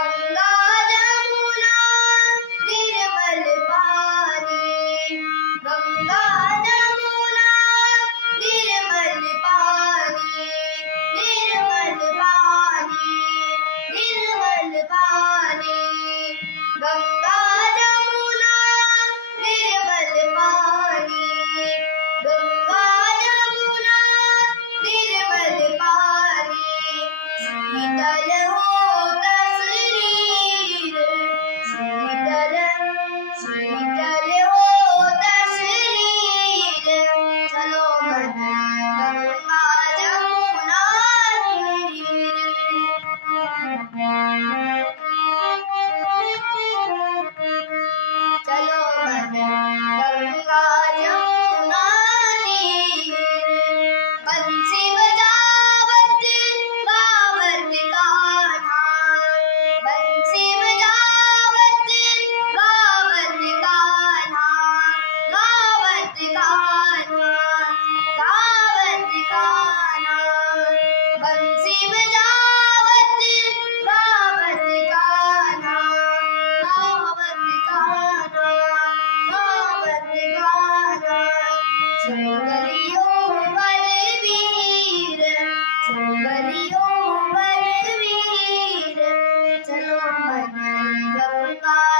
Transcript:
गंगा जमुना निर्मल पानी, गंगा जमुना निर्मल पानी, निर्मल पानी, निर्मल पानी, गंगा जमुना निर्मल पानी, गंगा जमुना निर्मल पानी, शीतल होता शरीर, शीतल शीतल होता शरीर, चलो मन गंगा जमुना तीर। चलो मन गंगा जमुना तीर। बंसी बजावत गावत कान्हा, बंसी बजावत गावत कान्हा, गावत कान्हा, गावत कान्हा, बंसी बजावत गावत कान्हा, गावत कान्हा, गावत कान्हा, सुंदरियों बलवीर, सुंदरियों बलवीर, चलो मन गंगा